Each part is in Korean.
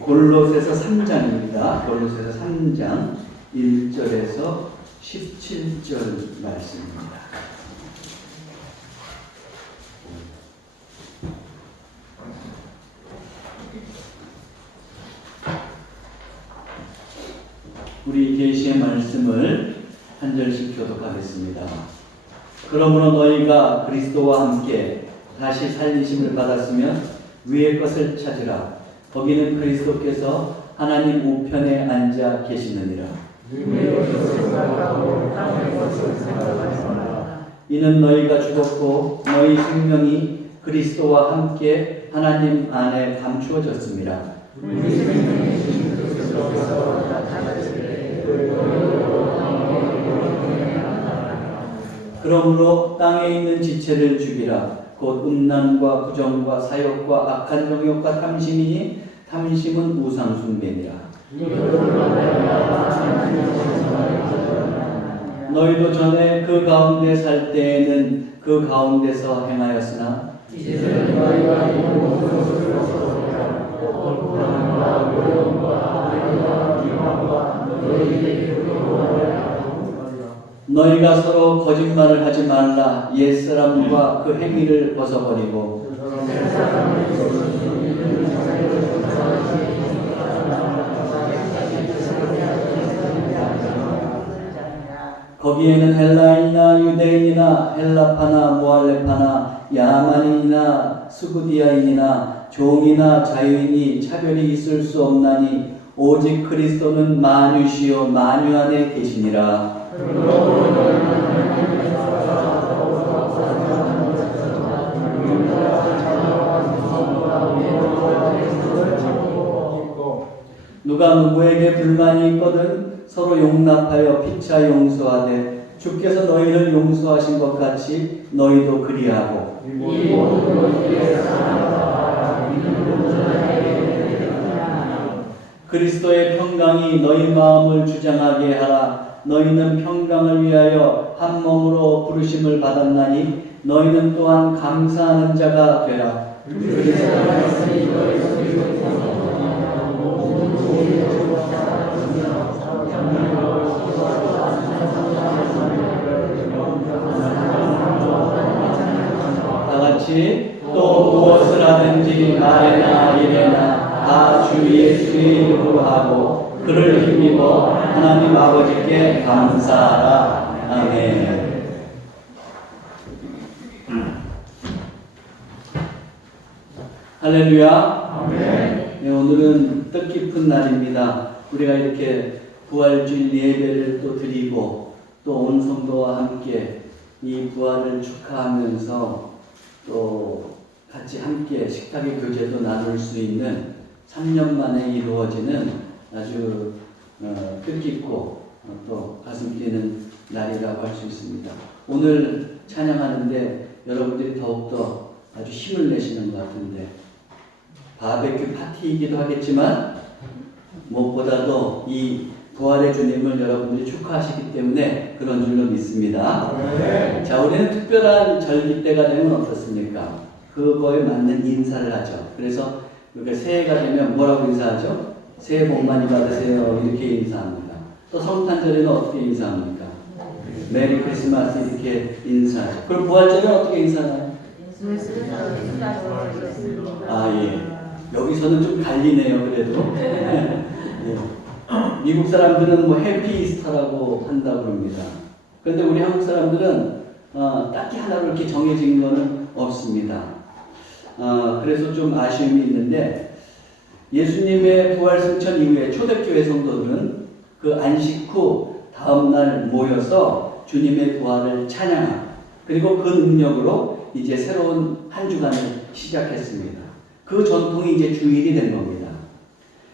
골로새서 3장입니다. 골로새서 3장 1절에서 17절 말씀입니다. 우리 계시의 말씀을 한 절씩 교독하겠습니다. 그러므로 너희가 그리스도와 함께 다시 살리심을 받았으면 위의 것을 찾으라. 거기는 그리스도께서 하나님 우편에 앉아 계시느니라. 이는 너희가 죽었고 너희 생명이 그리스도와 함께 하나님 안에 감추어졌습니다. 그러므로 땅에 있는 지체를 죽이라. 곧 음란과 부정과 사욕과 악한 정욕과 탐심이니 탐심은 우상 숭배니라. 너희도 전에 그 가운데 살 때에는 그 가운데서 행하였으나 이제는 너희가 너희가 서로 거짓말을 하지 말라. 옛사람과 그 행위를 벗어버리고 거기에는 헬라인이나 유대인이나 헬라파나 모알레파나 야만인이나 수구디아인이나 종이나 자유인이 차별이 있을 수 없나니 오직 그리스도는 만유시요 만유 안에 계시니라. 누가 누구에게 불만이 있거든 서로 용납하여 피차 용서하되 주께서 너희를 용서하신 것 같이 너희도 그리하고 그리스도의 평강이 너희 마음을 주장하게 하라. 너희는 평강을 위하여 한 몸으로 부르심을 받았나니 너희는 또한 감사하는 자가 되라. 다같이 또 무엇을 하든지 말에나 이래나 다 주 예수의 이름으로 하고 그를 힘입어 하나님 아버지께 감사하라. 아멘. 할렐루야. 아멘. 네, 오늘은 뜻깊은 날입니다. 우리가 이렇게 부활주일 예배를 또 드리고 또 온 성도와 함께 이 부활을 축하하면서 또 같이 함께 식탁의 교제도 나눌 수 있는 3년 만에 이루어지는 아주 뜻깊고 또 가슴 뛰는 날이라고 할 수 있습니다. 오늘 찬양하는데 여러분들이 더욱더 아주 힘을 내시는 것 같은데 바베큐 파티이기도 하겠지만 무엇보다도 이 부활의 주님을 여러분들이 축하하시기 때문에 그런 줄로 믿습니다. 네. 자, 우리는 특별한 절기 때가 되면 어떻습니까? 그거에 맞는 인사를 하죠. 그래서 우리가 새해가 되면 뭐라고 인사하죠? 새해 복 많이 받으세요. 이렇게 인사합니다. 또 성탄절에는 어떻게 인사합니까? 메리 크리스마스 이렇게 인사하죠. 그럼 부활절에는 어떻게 인사하나요? 아, 예. 여기서는 좀 갈리네요, 그래도. 예. 미국 사람들은 뭐 해피 이스터라고 한다고 합니다. 그런데 우리 한국 사람들은 딱히 하나로 이렇게 정해진 거는 없습니다. 그래서 좀 아쉬움이 있는데 예수님의 부활 승천 이후에 초대교회 성도들은 그 안식 후 다음날 모여서 주님의 부활을 찬양하고 그리고 그 능력으로 이제 새로운 한 주간을 시작했습니다. 그 전통이 이제 주일이 된 겁니다.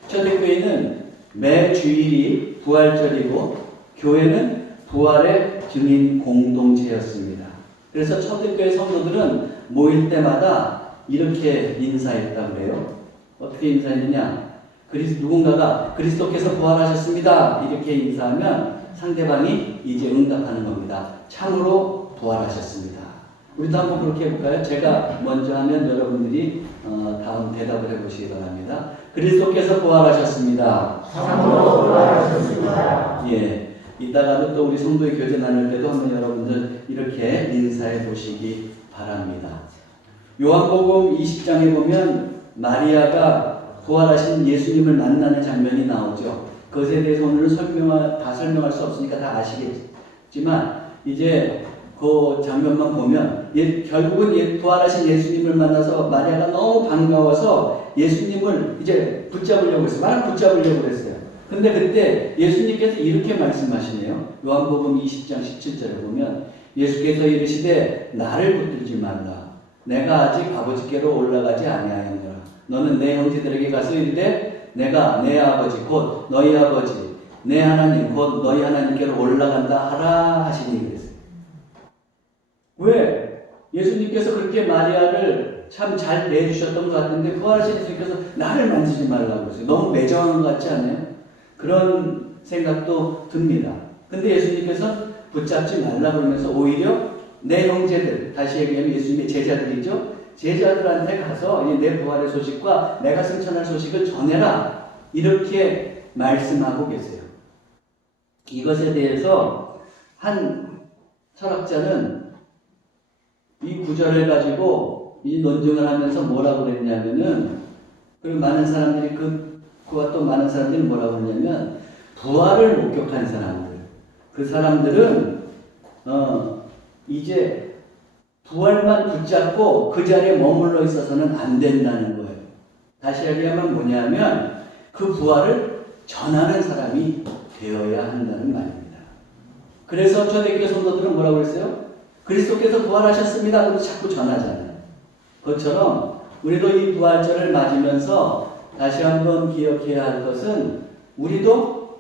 초대교회는 매 주일이 부활절이고 교회는 부활의 증인 공동체였습니다. 그래서 초대교회 성도들은 모일 때마다 이렇게 인사했다고 해요. 어떻게 인사했느냐? 누군가가 그리스도께서 부활하셨습니다. 이렇게 인사하면 상대방이 이제 응답하는 겁니다. 참으로 부활하셨습니다. 우리도 한번 그렇게 해볼까요? 제가 먼저 하면 여러분들이 다음 대답을 해보시기 바랍니다. 그리스도께서 부활하셨습니다. 참으로 부활하셨습니다. 예. 이따가도 또 우리 성도의 교제 나눌 때도 한번 여러분들 이렇게 인사해 보시기 바랍니다. 요한복음 20장에 보면 마리아가 부활하신 예수님을 만나는 장면이 나오죠. 그것에 대해서 오늘은 다 설명할 수 없으니까 다 아시겠지만 이제 그 장면만 보면 결국은 부활하신 예수님을 만나서 마리아가 너무 반가워서 예수님을 이제 붙잡으려고 했어요. 막 붙잡으려고 했어요. 근데 그때 예수님께서 이렇게 말씀하시네요. 요한복음 20장 17절에 보면 예수께서 이르시되 나를 붙들지 말라. 내가 아직 아버지께로 올라가지 아니하였노라. 너는 내 형제들에게 가서 이르되 내가 내 아버지 곧 너희 아버지 내 하나님 곧 너희 하나님께로 올라간다 하라 하시니 그랬어요. 왜? 예수님께서 그렇게 마리아를 참 잘 내주셨던 것 같은데 부활하신 예수님께서 나를 만지지 말라고 그랬어요. 너무 매정한 것 같지 않아요? 그런 생각도 듭니다. 근데 예수님께서 붙잡지 말라 그러면서 오히려 내 형제들, 다시 얘기하면 예수님의 제자들이죠. 제자들한테 가서 내 부활의 소식과 내가 승천할 소식을 전해라. 이렇게 말씀하고 계세요. 이것에 대해서 한 철학자는 이 구절을 가지고 이 논증을 하면서 뭐라고 그랬냐면은, 그리고 많은 사람들이 그와 또 많은 사람들이 뭐라고 그러냐면, 부활을 목격한 사람들, 그 사람들은 이제 부활만 붙잡고 그 자리에 머물러 있어서는 안 된다는 거예요. 다시 얘기하면 뭐냐면 그 부활을 전하는 사람이 되어야 한다는 말입니다. 그래서 초대교회 성도들은 뭐라고 했어요? 그리스도께서 부활하셨습니다. 그래서 자꾸 전하잖아요. 그것처럼 우리도 이 부활절을 맞으면서 다시 한번 기억해야 할 것은 우리도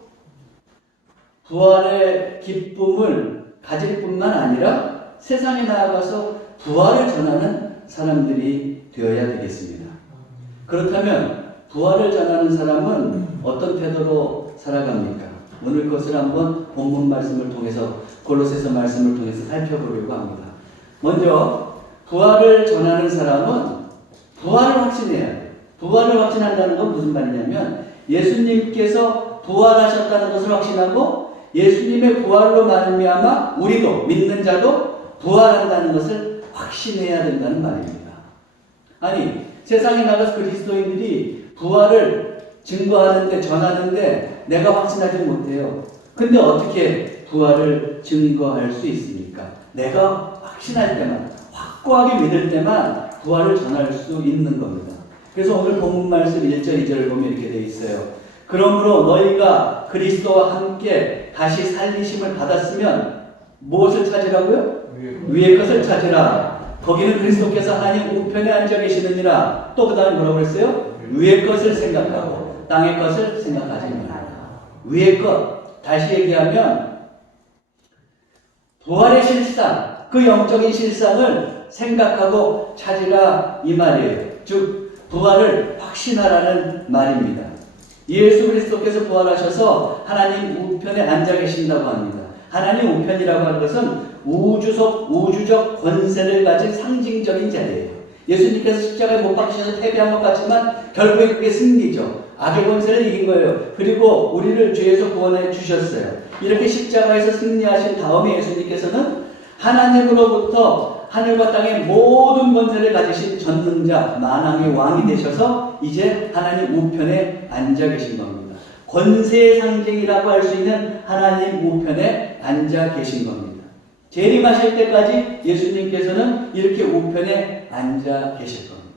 부활의 기쁨을 가질 뿐만 아니라 세상에 나아가서 부활을 전하는 사람들이 되어야 되겠습니다. 그렇다면 부활을 전하는 사람은 어떤 태도로 살아갑니까? 오늘 그것을 한번 본문 말씀을 통해서 골로새서 말씀을 통해서 살펴보려고 합니다. 먼저 부활을 전하는 사람은 부활을 확신해야 돼요. 부활을 확신한다는 건 무슨 말이냐면 예수님께서 부활하셨다는 것을 확신하고 예수님의 부활로 말미암아 우리도 믿는 자도 부활한다는 것을 확신해야 된다는 말입니다. 아니 세상에 나가서 그리스도인들이 부활을 증거하는데 전하는데 내가 확신하지 못해요. 근데 어떻게 부활을 증거할 수 있습니까? 내가 확신할 때만, 확고하게 믿을 때만 부활을 전할 수 있는 겁니다. 그래서 오늘 본문 말씀 1절 2절을 보면 이렇게 되어 있어요. 그러므로 너희가 그리스도와 함께 다시 살리심을 받았으면 무엇을 찾으라고요? 위의 것을 찾으라. 거기는 그리스도께서 하나님 우편에 앉아 계시느니라. 또 그 다음에 뭐라고 했어요? 위의 것을 생각하고 땅의 것을 생각하지 말라. 위의 것, 다시 얘기하면 부활의 실상, 그 영적인 실상을 생각하고 찾으라 이 말이에요. 즉 부활을 확신하라는 말입니다. 예수 그리스도께서 부활하셔서 하나님 우편에 앉아 계신다고 합니다. 하나님 우편이라고 하는 것은 우주적 권세를 가진 상징적인 자리예요. 예수님께서 십자가에 못 박히셔서 패배한 것 같지만 결국에 그게 승리죠. 악의 권세를 이긴 거예요. 그리고 우리를 죄에서 구원해 주셨어요. 이렇게 십자가에서 승리하신 다음에 예수님께서는 하나님으로부터 하늘과 땅의 모든 권세를 가지신 전능자 만왕의 왕이 되셔서 이제 하나님 우편에 앉아 계신 겁니다. 권세의 상징이라고 할 수 있는 하나님 우편에 앉아 계신 겁니다. 재림하실 때까지 예수님께서는 이렇게 우편에 앉아 계실 겁니다.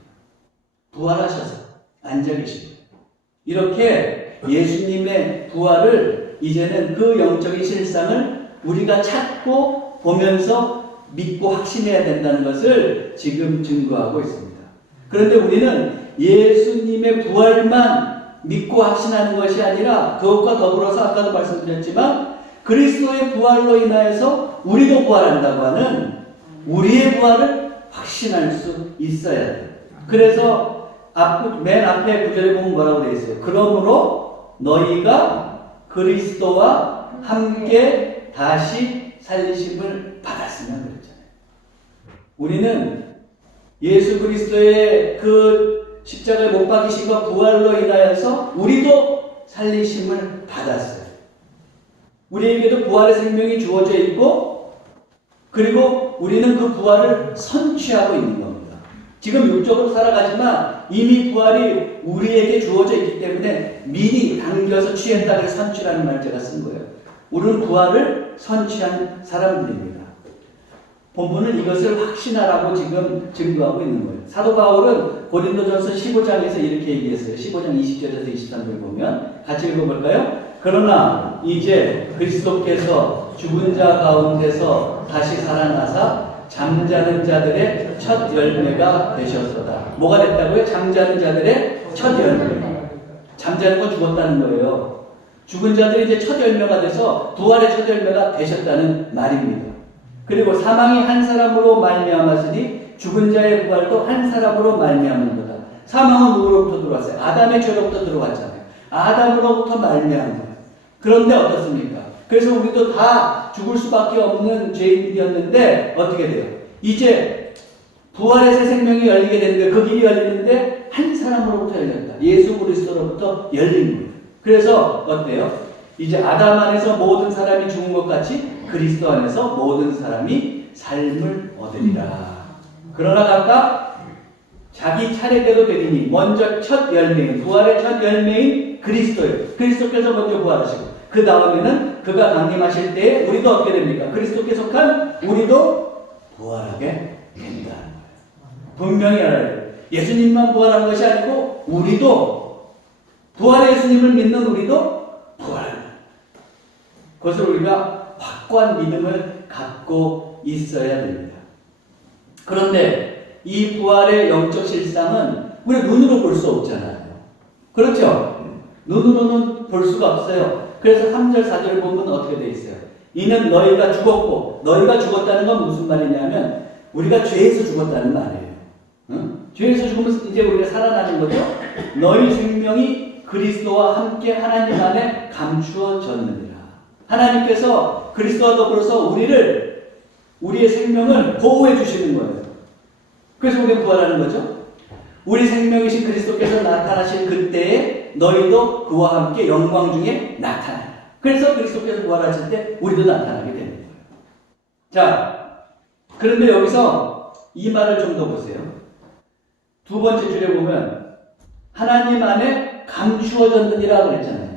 부활하셔서 앉아 계신 거예요. 이렇게 예수님의 부활을 이제는 그 영적인 실상을 우리가 찾고 보면서 믿고 확신해야 된다는 것을 지금 증거하고 있습니다. 그런데 우리는 예수님의 부활만 믿고 확신하는 것이 아니라 그것과 더불어서 아까도 말씀드렸지만 그리스도의 부활로 인하여서 우리도 부활한다고 하는 우리의 부활을 확신할 수 있어야 돼요. 그래서 맨 앞에 구절에 보면 뭐라고 되어 있어요? 그러므로 너희가 그리스도와 함께 다시 살리심을 받았으면 그랬잖아요. 우리는 예수 그리스도의 그 십자가에 못 박히심과 부활로 인하여서 우리도 살리심을 받았어요. 우리에게도 부활의 생명이 주어져 있고, 그리고 우리는 그 부활을 선취하고 있는 겁니다. 지금 육적으로 살아가지만 이미 부활이 우리에게 주어져 있기 때문에 미리 당겨서 취했다 그래서 선취라는 말 제가 쓴 거예요. 우리는 부활을 선취한 사람들입니다. 본문은 이것을 확신하라고 지금 증거하고 있는 거예요. 사도 바울은 고린도전서 15장에서 이렇게 얘기했어요. 15장 20절에서 23절 보면 같이 읽어볼까요? 그러나 이제 그리스도께서 죽은 자 가운데서 다시 살아나사 잠자는 자들의 첫 열매가 되셨도다. 뭐가 됐다고요? 잠자는 자들의 첫 열매. 잠자는 건 죽었다는 거예요. 죽은 자들이 이제 첫 열매가 돼서 부활의 첫 열매가 되셨다는 말입니다. 그리고 사망이 한 사람으로 말미암았으니 죽은 자의 부활도 한 사람으로 말미암는 거다. 사망은 누구로부터 들어왔어요? 아담의 죄로부터 들어왔잖아요. 아담으로부터 말미암은 거예요. 그런데 어떻습니까? 그래서 우리도 다 죽을 수밖에 없는 죄인이었는데 어떻게 돼요? 이제 부활의 새 생명이 열리게 되는 거예요. 그 길이 열리는데 한 사람으로부터 열렸다. 예수 그리스도로부터 열린 거예요. 그래서 어때요? 이제 아담 안에서 모든 사람이 죽은 것 같이 그리스도 안에서 모든 사람이 삶을 얻으리라. 그러나 각각 자기 차례대로 되리니 먼저 첫 열매인, 부활의 첫 열매인 그리스도예요. 그리스도께서 먼저 부활하시고 그 다음에는 그가 강림하실 때에 우리도 어떻게 됩니까? 그리스도께 속한 우리도 부활하게 된다는 거예요. 분명히 알아야 돼요. 예수님만 부활한 것이 아니고 우리도 부활의 예수님을 믿는 우리도 부활합니다. 그것을 우리가 확고한 믿음을 갖고 있어야 됩니다. 그런데 이 부활의 영적 실상은 우리 눈으로 볼 수 없잖아요. 그렇죠? 눈으로는 볼 수가 없어요. 그래서 3절, 4절 보면 어떻게 되어 있어요? 이는 너희가 죽었고, 너희가 죽었다는 건 무슨 말이냐면 우리가 죄에서 죽었다는 말이에요. 응? 죄에서 죽으면 이제 우리가 살아나는 거죠? 너희 생명이 그리스도와 함께 하나님 안에 감추어졌느니라. 하나님께서 그리스도와 더불어서 우리의 생명을 보호해 주시는 거예요. 그래서 우리가 부활하는 거죠. 우리 생명이신 그리스도께서 나타나신 그때에 너희도 그와 함께 영광 중에 나타나라. 그래서 그리스도께서 부활하실 때 우리도 나타나게 되는 거예요. 자, 그런데 여기서 이 말을 좀 더 보세요. 두 번째 줄에 보면 하나님 안에 감추어졌느니라 그랬잖아요.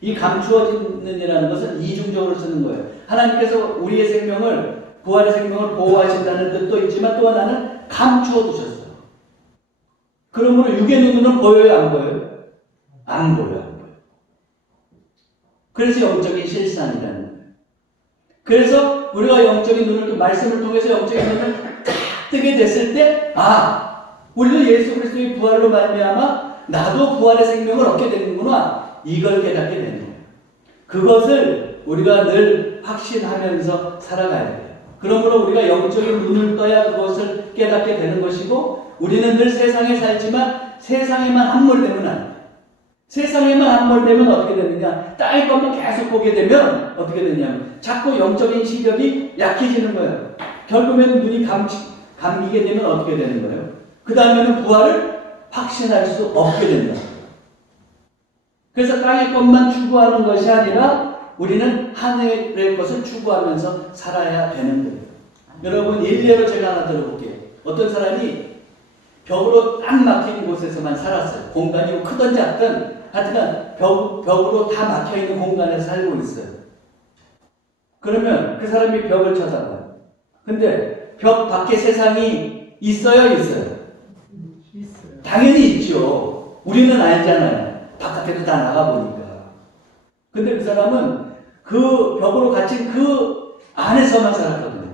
이 감추어지느니라는 것은 이중적으로 쓰는 거예요. 하나님께서 우리의 생명을, 부활의 생명을 보호하신다는 뜻도 있지만 또 하나는 감추어 두셨어요. 그러므로 육의 눈으로는 보여요, 안 보여요? 안 보여요. 그래서 영적인 실상이라는 거예요. 그래서 우리가 영적인 눈을, 말씀을 통해서 영적인 눈을 딱 뜨게 됐을 때, 우리도 예수 그리스도의 부활로 말미암아 나도 부활의 생명을 얻게 되는구나. 이걸 깨닫게 되는 거예요. 그것을 우리가 늘 확신하면서 살아가야 돼요. 그러므로 우리가 영적인 눈을 떠야 그것을 깨닫게 되는 것이고, 우리는 늘 세상에 살지만 세상에만 함몰되면 안 돼요. 세상에만 함몰되면 어떻게 되느냐? 땅의 것만 계속 보게 되면 어떻게 되냐면 자꾸 영적인 시력이 약해지는 거예요. 결국에는 눈이 감기게 되면 어떻게 되는 거예요? 그 다음에는 부활을 확신할 수 없게 된다. 그래서 땅의 것만 추구하는 것이 아니라 우리는 하늘의 것을 추구하면서 살아야 되는 거예요. 여러분, 일례로 제가 하나 들어볼게요. 어떤 사람이 벽으로 딱 막힌 곳에서만 살았어요. 공간이 크든 작든 하여튼 벽으로 다 막혀있는 공간에서 살고 있어요. 그러면 그 사람이 벽을 쳐다봐요. 근데 벽 밖에 세상이 있어요? 있어요? 당연히 있죠. 우리는 알잖아요. 바깥에도 다 나가보니까. 근데 그 사람은 그 벽으로 갇힌 그 안에서만 살았거든요.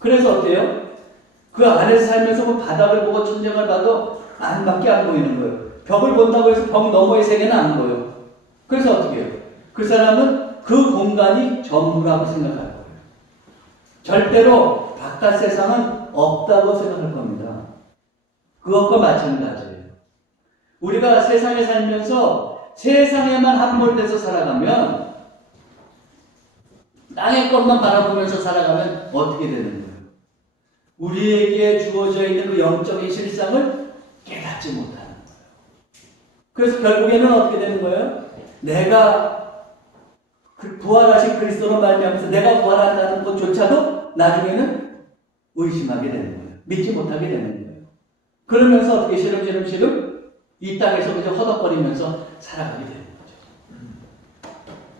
그래서 어때요? 그 안에서 살면서 뭐 바닥을 보고 천장을 봐도 안밖에 안 보이는 거예요. 벽을 본다고 해서 벽 너머의 세계는 안 보여요. 그래서 어떻게 해요? 그 사람은 그 공간이 전부라고 생각할 거예요. 절대로 바깥 세상은 없다고 생각할 겁니다. 그것과 마찬가지예요. 우리가 세상에 살면서 세상에만 함몰돼서 살아가면 땅의 것만 바라보면서 살아가면 어떻게 되는 거예요? 우리에게 주어져 있는 그 영적인 실상을 깨닫지 못하는 거예요. 그래서 결국에는 어떻게 되는 거예요? 내가 그 부활하신 그리스도로 말미암아서 내가 부활한다는 것조차도 나중에는 의심하게 되는 거예요. 믿지 못하게 되는 거예요. 그러면서 어떻게 시름시름 이 땅에서 그저 허덕거리면서 살아가게 되는 거죠.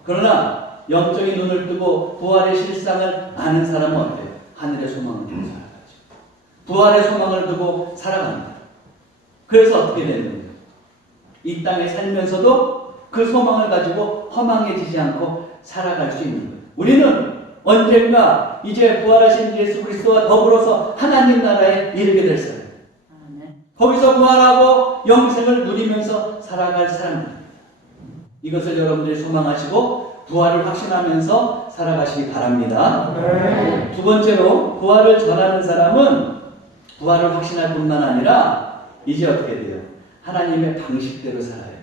그러나 영적인 눈을 뜨고 부활의 실상을 아는 사람은 어때요? 하늘의 소망을 두고 살아가죠. 부활의 소망을 두고 살아갑니다. 그래서 어떻게 되는 거예요? 이 땅에 살면서도 그 소망을 가지고 허망해지지 않고 살아갈 수 있는 거예요. 우리는 언젠가 이제 부활하신 예수 그리스도와 더불어서 하나님 나라에 이르게 될 사람. 거기서 부활하고 영생을 누리면서 살아갈 사람입니다. 이것을 여러분들이 소망하시고 부활을 확신하면서 살아가시기 바랍니다. 네. 두 번째로 부활을 전하는 사람은 부활을 확신할 뿐만 아니라 이제 어떻게 돼요? 하나님의 방식대로 살아야 돼요.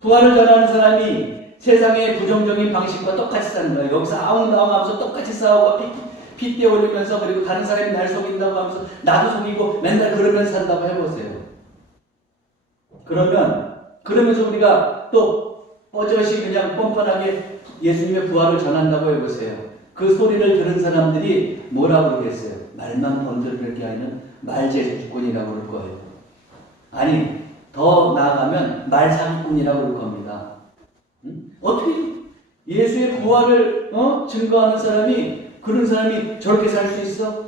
부활을 전하는 사람이 세상의 부정적인 방식과 똑같이 사는 거예요. 여기서 아웅다웅 하면서 똑같이 싸우고 핏대 올리면서 그리고 다른 사람이 날 속인다고 하면서 나도 속이고 맨날 그러면서 산다고 해보세요. 그러면서 우리가 또 버젓이 그냥 뻔뻔하게 예수님의 부활을 전한다고 해보세요. 그 소리를 들은 사람들이 뭐라고 그러겠어요? 말만 번들게 하는 말제주꾼이라고 그럴 거예요. 아니 더 나아가면 말사기꾼이라고 그럴 겁니다. 어떻게 예수의 부활을 증거하는 사람이 그런 사람이 저렇게 살 수 있어?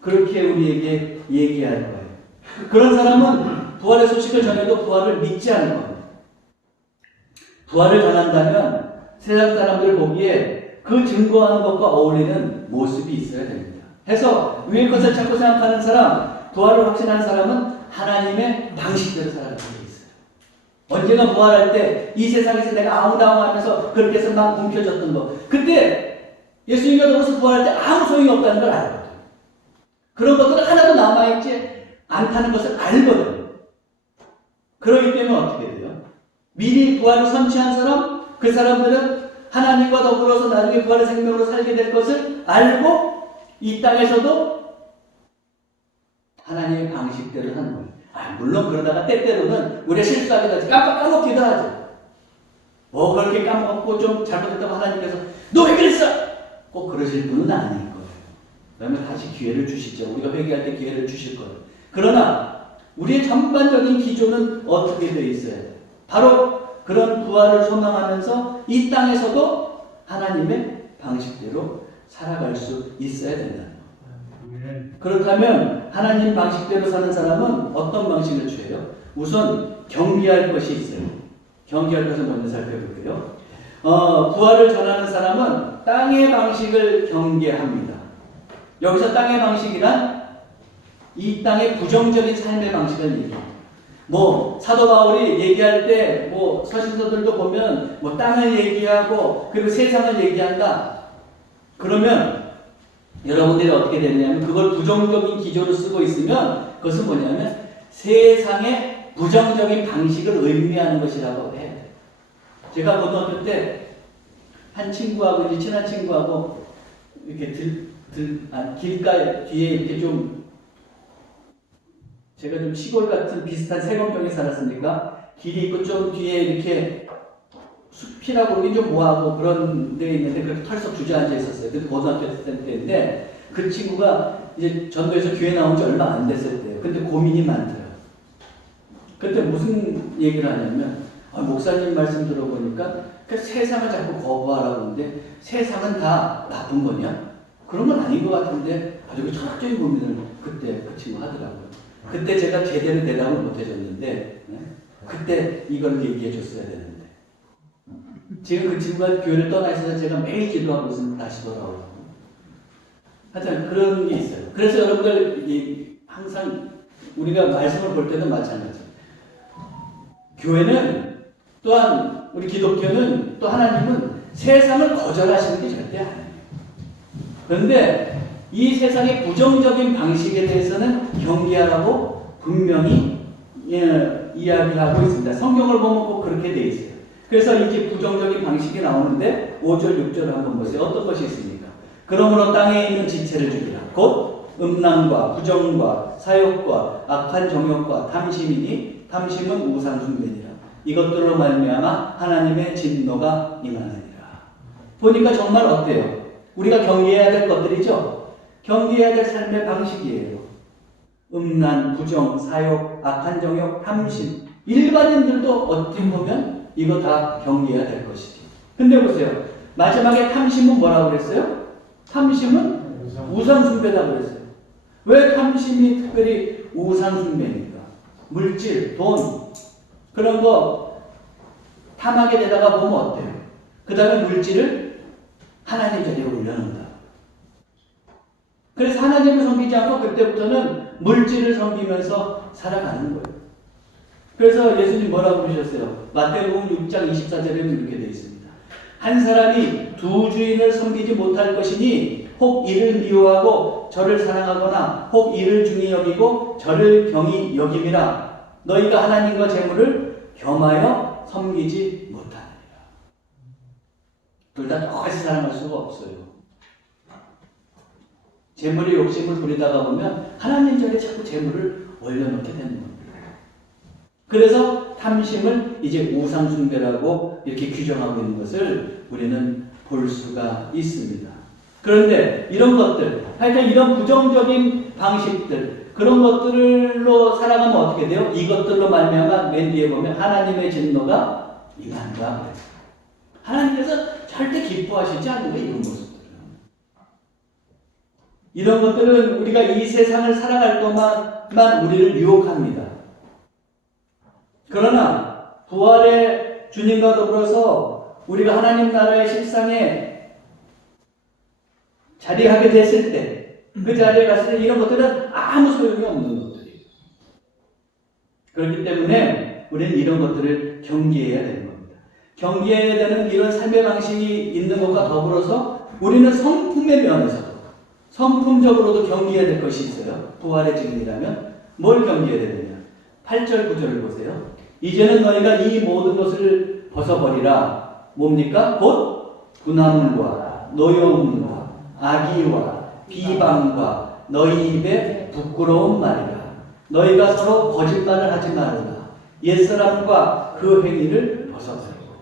그렇게 우리에게 얘기할 거예요. 그런 사람은 부활의 소식을 전해도 부활을 믿지 않을 겁니다. 부활을 전한다면 세상 사람들 보기에 그 증거하는 것과 어울리는 모습이 있어야 됩니다. 해서 위의 것을 자꾸 생각하는 사람, 부활을 확신하는 사람은 하나님의 방식대로 살아가는 게 있어요. 언제나 부활할 때 이 세상에서 내가 아웅다웅하면서 그렇게 해서 막 움켜졌던 거, 그때 예수님과 더불어서 부활할 때 아무 소용이 없다는 걸 알거든요. 그런 것들은 하나도 남아있지 않다는 것을 알거든요. 그렇기 때문에 어떻게 돼요? 미리 부활을 선취한 사람, 그 사람들은 하나님과 더불어서 나중에 부활의 생명으로 살게 될 것을 알고 이 땅에서도 하나님의 방식대로 하는 거예요. 물론 그러다가 때때로는 우리가 실수하기도 하지, 까먹기도 하죠. 그렇게 까먹고 좀 잘못했다고 하나님께서 너 왜 그랬어? 꼭 그러실 분은 아닐 거예요. 그러면 다시 기회를 주시죠. 우리가 회개할 때 기회를 주실 거예요. 그러나 우리의 전반적인 기조는 어떻게 되어 있어요? 바로 그런 부활을 소망하면서 이 땅에서도 하나님의 방식대로 살아갈 수 있어야 된다는 거예요. 그렇다면 하나님 방식대로 사는 사람은 어떤 방식을 취해요? 우선 경계할 것이 있어요. 경계할 것을 먼저 살펴볼게요. 부활을 전하는 사람은 땅의 방식을 경계합니다. 여기서 땅의 방식이란 이 땅의 부정적인 삶의 방식을 얘기해요. 사도 바울이 얘기할 때 서신서들도 보면 땅을 얘기하고 그리고 세상을 얘기한다. 그러면 여러분들이 어떻게 됐냐면 그걸 부정적인 기조로 쓰고 있으면 그것은 뭐냐면 세상의 부정적인 방식을 의미하는 것이라고 해요. 제가 고등학교 때 한 친구하고 이제 친한 친구하고 이렇게 길가 뒤에 이렇게 제가 좀 시골 같은 비슷한 세건병에 살았으니까 길이 있고 좀 뒤에 이렇게 숲이라고 그러긴 좀 뭐하고 그런 데 있는데 그렇게 털썩 주저앉아 있었어요. 그때 고등학교 때인데 그 친구가 이제 전도에서 교회 나온 지 얼마 안 됐을 때예요. 근데 고민이 많더라고요. 그때 무슨 얘기를 하냐면 목사님 말씀 들어보니까 그 세상을 자꾸 거부하라고 하는데 세상은 다 나쁜 거냐? 그런 건 아닌 것 같은데 아주 철학적인 고민을 그때 그 친구 하더라고요. 그때 제가 제대로 대답을 못 해줬는데 그때 이걸 얘기해 줬어야 되는데 지금 그 친구가 교회를 떠나 있어서 제가 매일 기도하고 있으면 다시 돌아오고 하여튼 그런 게 있어요. 그래서 여러분들 항상 우리가 말씀을 볼 때도 마찬가지. 교회는 또한 우리 기독교는 또 하나님은 세상을 거절하시는 게 절대 아니에요. 그런데 이 세상의 부정적인 방식에 대해서는 경계하라고 분명히 이야기를 하고 있습니다. 성경을 보면 꼭 그렇게 돼 있어요. 그래서 이렇게 부정적인 방식이 나오는데 5절, 6절 한번 보세요. 어떤 것이 있습니까? 그러므로 땅에 있는 지체를 죽이라. 곧 음란과 부정과 사욕과 악한 정욕과 탐심이니 탐심은 우상 숭배니라. 이것들로 말미암아 하나님의 진노가 임하느니라. 보니까 정말 어때요? 우리가 경계해야 될 것들이죠? 경계해야 될 삶의 방식이에요. 음란, 부정, 사욕, 악한 정욕, 탐심. 일반인들도 어떻게 보면 이거 다 경계해야 될 것이지. 근데 보세요. 마지막에 탐심은 뭐라고 그랬어요? 탐심은 우상숭배라고 그랬어요. 왜 탐심이 특별히 우상숭배입니까? 물질, 돈, 그런 거 탐하게 되다가 보면 어때요? 그 다음에 물질을 하나님 자리에 올려놓는다. 그래서 하나님을 섬기지 않고 그때부터는 물질을 섬기면서 살아가는 거예요. 그래서 예수님 뭐라고 그러셨어요? 마태복음 6장 24절에는 이렇게 되어 있습니다. 한 사람이 두 주인을 섬기지 못할 것이니 혹 이를 미워하고 저를 사랑하거나 혹 이를 중히 여기고 저를 경히 여김이라. 너희가 하나님과 재물을 겸하여 섬기지 못하느니라. 둘 다 똑같이 사랑할 수가 없어요. 재물의 욕심을 부리다가 보면 하나님 자리에 자꾸 재물을 올려놓게 되는 겁니다. 그래서 탐심을 이제 우상숭배라고 이렇게 규정하고 있는 것을 우리는 볼 수가 있습니다. 그런데 이런 것들, 하여튼 이런 부정적인 방식들, 그런 것들로 살아가면 어떻게 돼요? 이것들로 말미암아 맨 뒤에 보면 하나님의 진노가 임한다. 하나님께서 절대 기뻐하시지 않는 거예요, 이런 모습들은. 이런 것들은 우리가 이 세상을 살아갈 동안만 우리를 유혹합니다. 그러나 부활의 주님과 더불어서 우리가 하나님 나라의 실상에 자리하게 됐을 때, 그 자리에 갔을 때 이런 것들은 아무 소용이 없는 것들이에요. 그렇기 때문에 우리는 이런 것들을 경계해야 되는 겁니다. 경계해야 되는 이런 삶의 방식이 있는 것과 더불어서 우리는 성품의 면에서도 성품적으로도 경계해야 될 것이 있어요. 부활의 증인이라면 뭘 경계해야 되느냐? 8절 9절을 보세요. 이제는 너희가 이 모든 것을 벗어버리라. 뭡니까? 곧 분함과 노여움과 악의와 비방과 너희 입에 부끄러운 말이라. 너희가 서로 거짓말을 하지 말라. 옛사람과 그 행위를 벗어버리고.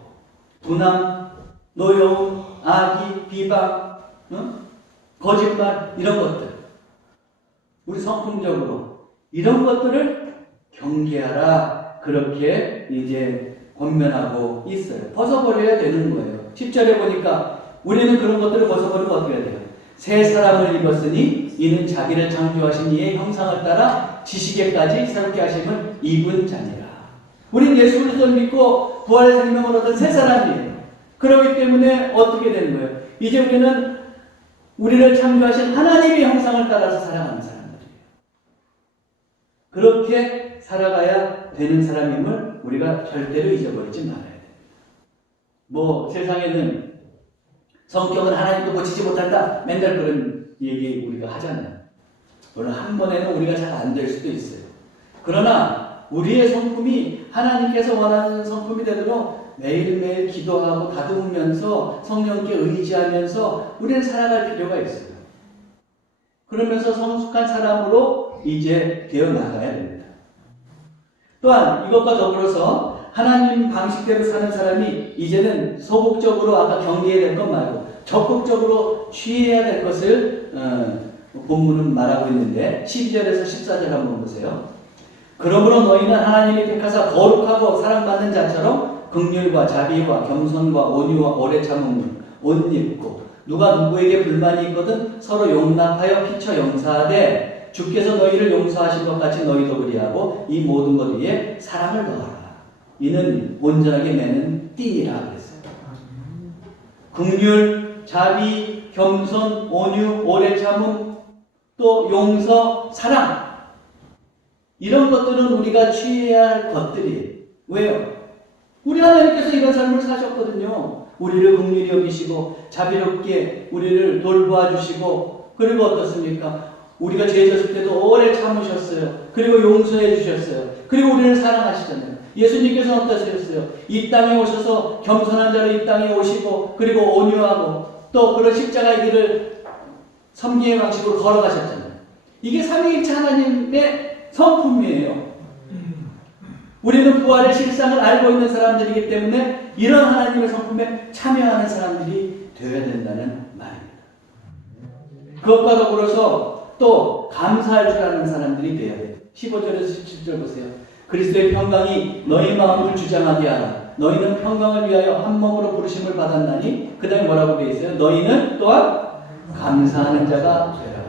분함, 노여움, 악의, 비방, 거짓말, 이런 것들. 우리 성품적으로 이런 것들을 경계하라. 그렇게 이제 권면하고 있어요. 벗어버려야 되는 거예요. 10절에 보니까 우리는 그런 것들을 벗어버리면 어떻게 해야 돼요? 새 사람을 입었으니 이는 자기를 창조하신 이의 형상을 따라 지식에까지 새롭게 하심을 입은 자니라. 우리는 예수 그리스도를 믿고 부활의 생명을 얻은 새 사람이에요. 그렇기 때문에 어떻게 되는 거예요? 이제 우리는 우리를 창조하신 하나님의 형상을 따라서 살아가는 사람들이에요. 그렇게 살아가야 되는 사람임을 우리가 절대로 잊어버리지 말아야 돼요. 뭐 세상에는 성격은 하나님도 고치지 못한다. 맨날 그런 얘기 우리가 하잖아요. 물론 한 번에는 우리가 잘 안 될 수도 있어요. 그러나 우리의 성품이 하나님께서 원하는 성품이 되도록 매일매일 기도하고 다듬으면서 성령께 의지하면서 우리는 살아갈 필요가 있어요. 그러면서 성숙한 사람으로 이제 되어 나가야 됩니다. 또한 이것과 더불어서 하나님 방식대로 사는 사람이 이제는 소극적으로 아까 경계해야 될 것 말고 적극적으로 취해야 될 것을 본문은 말하고 있는데 12절에서 14절 한번 보세요. 그러므로 너희는 하나님이 택하사 거룩하고 사랑받는 자처럼 긍휼과 자비와 겸손과 온유와 오래 참음을 옷 입고 누가 누구에게 불만이 있거든 서로 용납하여 피쳐 용서하되 주께서 너희를 용서하신 것 같이 너희도 그리하고 이 모든 것 위에 사랑을 더하라. 이는 온전하게 매는 띠니라 그랬어요. 긍휼, 자비, 겸손, 온유, 오래 참음, 또 용서, 사랑. 이런 것들은 우리가 취해야 할 것들이에요. 왜요? 우리 하나님께서 이런 삶을 사셨거든요. 우리를 긍휼히 여기시고 자비롭게 우리를 돌보아 주시고 그리고 어떻습니까? 우리가 죄 졌을 때도 오래 참으셨어요. 그리고 용서해 주셨어요. 그리고 우리를 사랑하시잖아요. 예수님께서는 어떠셨어요? 이 땅에 오셔서 겸손한 자로 이 땅에 오시고 그리고 온유하고 또 그런 십자가의 길을 섬기의 방식으로 걸어가셨잖아요. 이게 삼위일체 하나님의 성품이에요. 우리는 부활의 실상을 알고 있는 사람들이기 때문에 이런 하나님의 성품에 참여하는 사람들이 되어야 된다는 말입니다. 그것과 더불어서 또 감사할 줄 아는 사람들이 되어야 돼요. 15절에서 17절 보세요. 그리스도의 평강이 너희 마음을 주장하게 하라. 너희는 평강을 위하여 한 몸으로 부르심을 받았나니 그 다음에 뭐라고 되어 있어요? 너희는 또한 감사하는 자가 되라.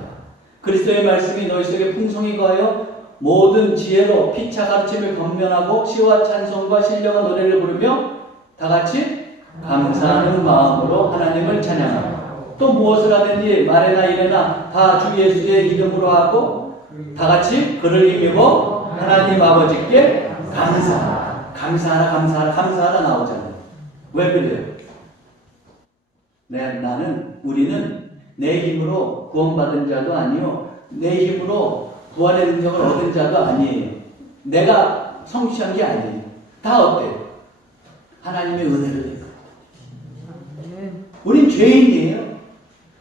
그리스도의 말씀이 너희 속에 풍성히 거하여 모든 지혜로 피차 가르침을 건면하고 시와 찬송과 신령한 노래를 부르며 다같이 감사하는 마음으로 하나님을 찬양하라. 또 무엇을 하든지 말이나 이래나 다 주 예수의 이름으로 하고 다같이 그를 이기고 하나님 아버지께 감사하라. 감사하라 감사하라 감사하라 나오잖아요. 왜 그래요? 우리는 내 힘으로 구원받은 자도 아니요 내 힘으로 부활의 능력을 얻은 자도 아니에요. 내가 성취한 게 아니에요. 다 어때요? 하나님의 은혜를 내요. 우린 죄인이에요.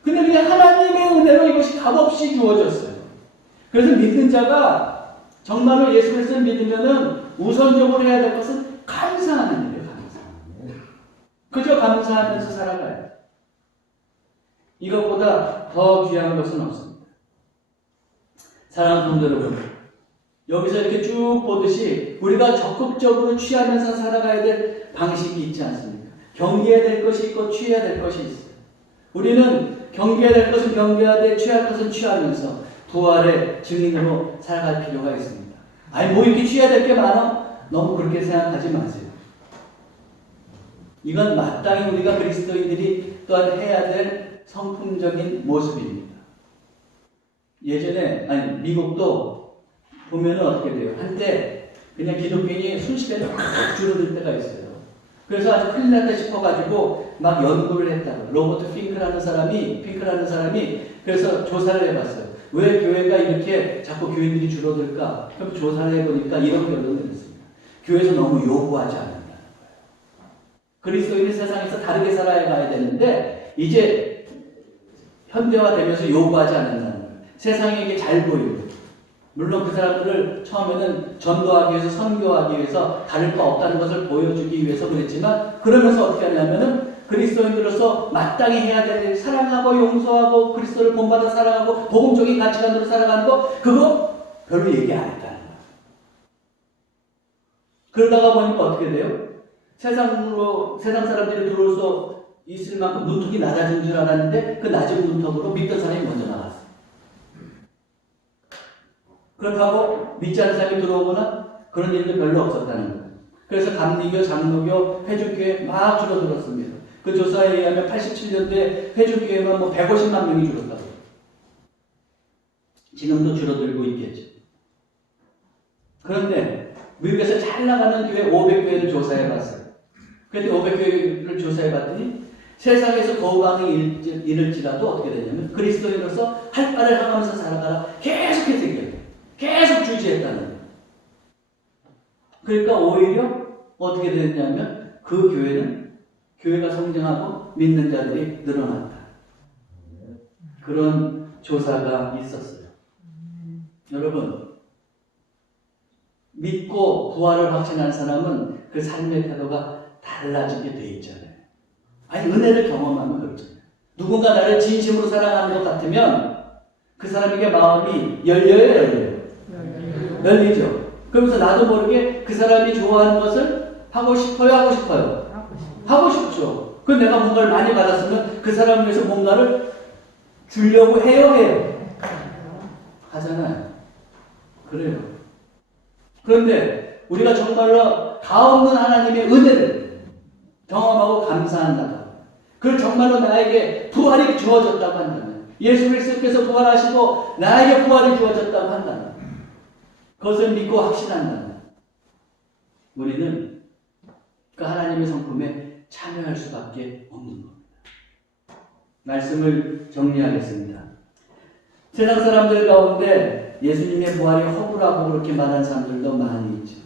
근데 그냥 하나님의 은혜로 이것이 값없이 주어졌어요. 그래서 믿는 자가 정말로 예수 그리스도를 믿으면은 우선적으로 해야 될 것은 감사하는 일이에요. 감사. 그저 감사하면서 살아가요. 이것보다 더 귀한 것은 없습니다. 사랑하는 성도 여러분, 여기서 이렇게 쭉 보듯이 우리가 적극적으로 취하면서 살아가야 될 방식이 있지 않습니까? 경계해야 될 것이 있고 취해야 될 것이 있어요. 우리는 경계해야 될 것은 경계하되 취할 것은 취하면서 부활의 증인으로 살아갈 필요가 있습니다. 아니 뭐 이렇게 취해야 될 게 많아? 너무 그렇게 생각하지 마세요. 이건 마땅히 우리가 그리스도인들이 또한 해야 될 성품적인 모습입니다. 예전에 미국도 보면은 어떻게 돼요? 한때 그냥 기독교인이 순식간에 확 줄어들 때가 있어요. 그래서 아주 큰일 났다 싶어가지고 막 연구를 했다고. 로버트 핑크라는 사람이 그래서 조사를 해봤어요. 왜 교회가 이렇게 자꾸 교인들이 줄어들까? 그럼 조사를 해보니까 이런 결론을 냈습니다. 교회에서 너무 요구하지 않는다는 거예요. 그리스도인이 세상에서 다르게 살아가야 되는데 이제 현대화되면서 요구하지 않는다는 거예요. 세상에게 잘 보이고 물론 그 사람들을 처음에는 전도하기 위해서 선교하기 위해서 다를 바 없다는 것을 보여주기 위해서 그랬지만 그러면서 어떻게 하냐면은 그리스도인으로서 마땅히 해야 될 사랑하고 용서하고 그리스도를 본받아 사랑하고 복음적인 가치관으로 살아가는 거 그거 별로 얘기 안 했다는 거예요. 그러다가 보니까 어떻게 돼요? 세상 사람들이 들어올 수 있을 만큼 문턱이 낮아진 줄 알았는데 그 낮은 문턱으로 믿던 사람이 먼저 나갔어요. 그렇다고 믿지 않는 사람이 들어오거나 그런 일도 별로 없었다는 거예요. 그래서 감리교, 장로교, 회중교회 막 줄어들었습니다. 그 조사에 의하면 87년도에 회중교회만 150만 명이 줄었다고. 지금도 줄어들고 있겠죠. 그런데 미국에서 잘 나가는 교회 500교회를 조사해봤어요. 그런데 500교회를 조사해봤더니 세상에서 거부감이 이를지라도 어떻게 되냐면 그리스도인으로서 할 바를 하면서 살아가라 계속해서 얘기해요. 계속 주지했다는 거예요. 그러니까 오히려 어떻게 됐냐면 그 교회가 성장하고 믿는 자들이 늘어났다. 그런 조사가 있었어요. 여러분, 믿고 부활을 확신하는 사람은 그 삶의 태도가 달라지게 돼 있잖아요. 아니 은혜를 경험하면 그렇잖아요. 누군가 나를 진심으로 사랑하는 것 같으면 그 사람에게 마음이 열려요. 열리죠. 그러면서 나도 모르게 그 사람이 좋아하는 것을 하고 싶어요? 하고 싶죠. 그 내가 뭔가를 많이 받았으면 그 사람을 위해서 뭔가를 주려고 해요. 하잖아요. 그래요. 그런데 우리가 정말로 가없는 하나님의 은혜를 경험하고 감사한다. 그걸 정말로 나에게 부활이 주어졌다고 한다면, 예수 그리스도께서 부활하시고 나에게 부활이 주어졌다고 한다면, 그것을 믿고 확신한다면 우리는 그 하나님의 성품에 참여할 수밖에 없는 겁니다. 말씀을 정리하겠습니다. 세상 사람들 가운데 예수님의 부활이 허구라고 그렇게 말하는 사람들도 많이 있죠.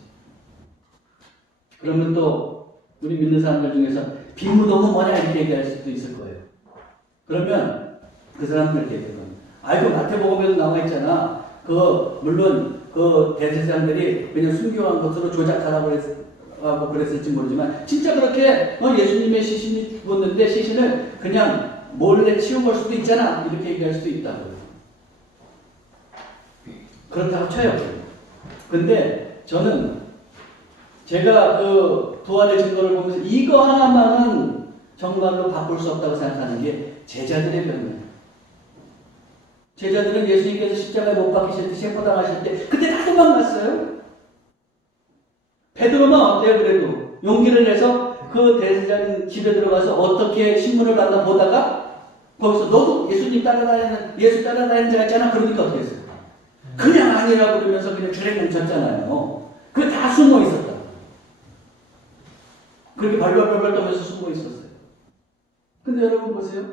그러면 또 우리 믿는 사람들 중에서 빈무덤은 뭐냐 이렇게 얘기할 수도 있을 거예요. 그러면 그 사람들에게 얘기하는 아이고 마태복음에도 나와 있잖아. 물론 그 대제사장들이 그냥 순교한 것으로 조작하라고 하고 그랬을지 모르지만 진짜 그렇게 예수님의 시신이 죽었는데 시신을 그냥 몰래 치운 걸 수도 있잖아 이렇게 얘기할 수도 있다고요. 그렇다고 쳐요. 근데 저는 제가 그 부활의 증거를 보면서 이거 하나만은 정말로 바꿀 수 없다고 생각하는 게 제자들의 변명. 제자들은 예수님께서 십자가에 못 박히실 때 체포당하실 때 그때 다 도망갔어요. 베드로만 어때요? 그래도 용기를 내서 그 대제사장 집에 들어가서 어떻게 신문을 받나 보다가 거기서 너도 예수님 따라다니는 예수 따라다니는 자가 있잖아. 그러니까 어떻게 했어요? 그냥 아니라고 그러면서 그냥 주랭랑 쳤잖아요. 그게 다 숨어 있었다. 그렇게 발발발발 떠면서 숨어 있었어요. 근데 여러분 보세요.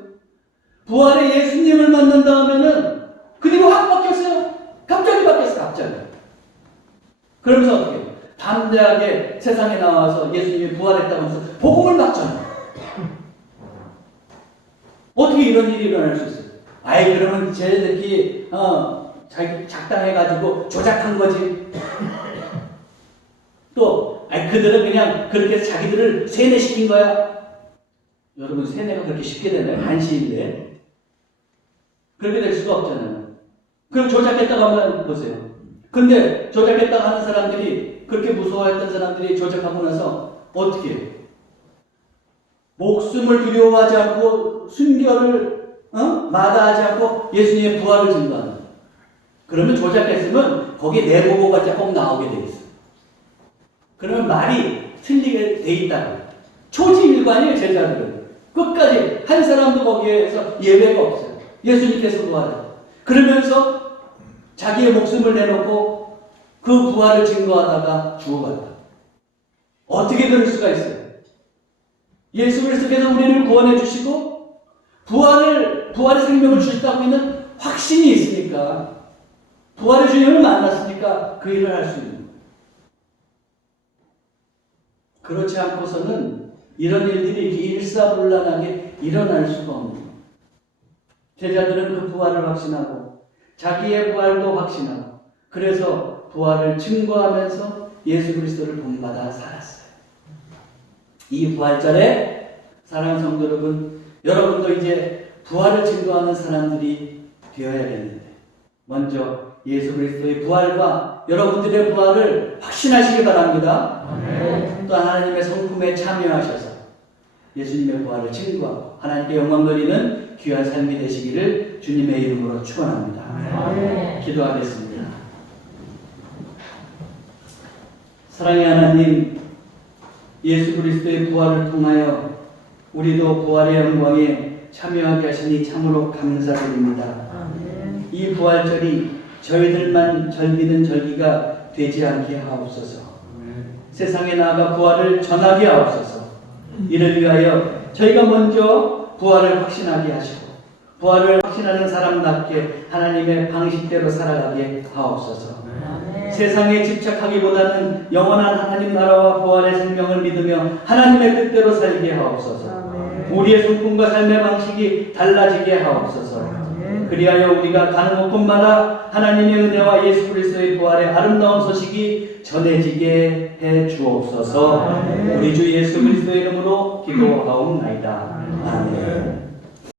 부활의 예수님을 만난다 하면은 그리고 확 바뀌었어요. 갑자기 바뀌었어요. 갑자기. 그러면서 어떻게 해요? 담대하게 세상에 나와서 예수님이 부활했다고 하면서 복음을 막잖아요. 어떻게 이런 일이 일어날 수 있어요? 아이 그러면 쟤들끼리 자기 작당해가지고 조작한 거지. 또 그들은 그냥 그렇게 해서 자기들을 세뇌시킨 거야. 여러분 세뇌가 그렇게 쉽게 되나요? 한시인데 그렇게 될 수가 없잖아요. 그럼 조작했다고 하면 보세요. 근데 조작했다고 하는 사람들이 그렇게 무서워했던 사람들이 조작하고 나서 어떻게 해요? 목숨을 두려워하지 않고 순교를 마다하지 않고 예수님의 부활을 증거하는 거예요. 그러면 조작했으면 거기에 내보고가 꼭 나오게 돼 있어요. 그러면 말이 틀리게 돼 있다고. 초지일관이에요, 제자들은. 끝까지 한 사람도 거기에서 예외가 없어요. 예수님께서 부활을. 그러면서 자기의 목숨을 내놓고 그 부활을 증거하다가 죽어갔다. 어떻게 그럴 수가 있어요? 예수 그리스도께서 우리를 구원해 주시고 부활의 생명을 주셨다고 있는 확신이 있으니까 부활의 주님을 만났으니까 그 일을 할 수 있는 거예요. 그렇지 않고서는 이런 일들이 이렇게 일사불란하게 일어날 수가 없는 거예요. 제자들은 그 부활을 확신하고 자기의 부활도 확신하고 그래서 부활을 증거하면서 예수 그리스도를 본받아 살았어요. 이 부활절에 사랑하는 성도 여러분, 여러분도 이제 부활을 증거하는 사람들이 되어야겠는데 먼저 예수 그리스도의 부활과 여러분들의 부활을 확신하시기 바랍니다. 또 하나님의 성품에 참여하셔서 예수님의 부활을 증거하고 하나님께 영광 돌리는 귀한 삶이 되시기를 주님의 이름으로 축원합니다. 기도하겠습니다. 사랑의 하나님, 예수 그리스도의 부활을 통하여 우리도 부활의 영광에 참여하게 하시니 참으로 감사드립니다. 이 부활절이 저희들만 즐기는 절기가 되지 않게 하옵소서. 세상에 나아가 부활을 전하게 하옵소서. 이를 위하여 저희가 먼저 부활을 확신하게 하시고 부활을 확신하는 사람답게 하나님의 방식대로 살아가게 하옵소서. 세상에 집착하기보다는 영원한 하나님 나라와 부활의 생명을 믿으며 하나님의 뜻대로 살게 하옵소서. 우리의 성품과 삶의 방식이 달라지게 하옵소서. 그리하여 우리가 가는 곳곳마다 하나님의 은혜와 예수 그리스도의 부활의 아름다운 소식이 전해지게 해 주옵소서. 우리 주 예수 그리스도의 이름으로 기도하옵나이다. 아멘.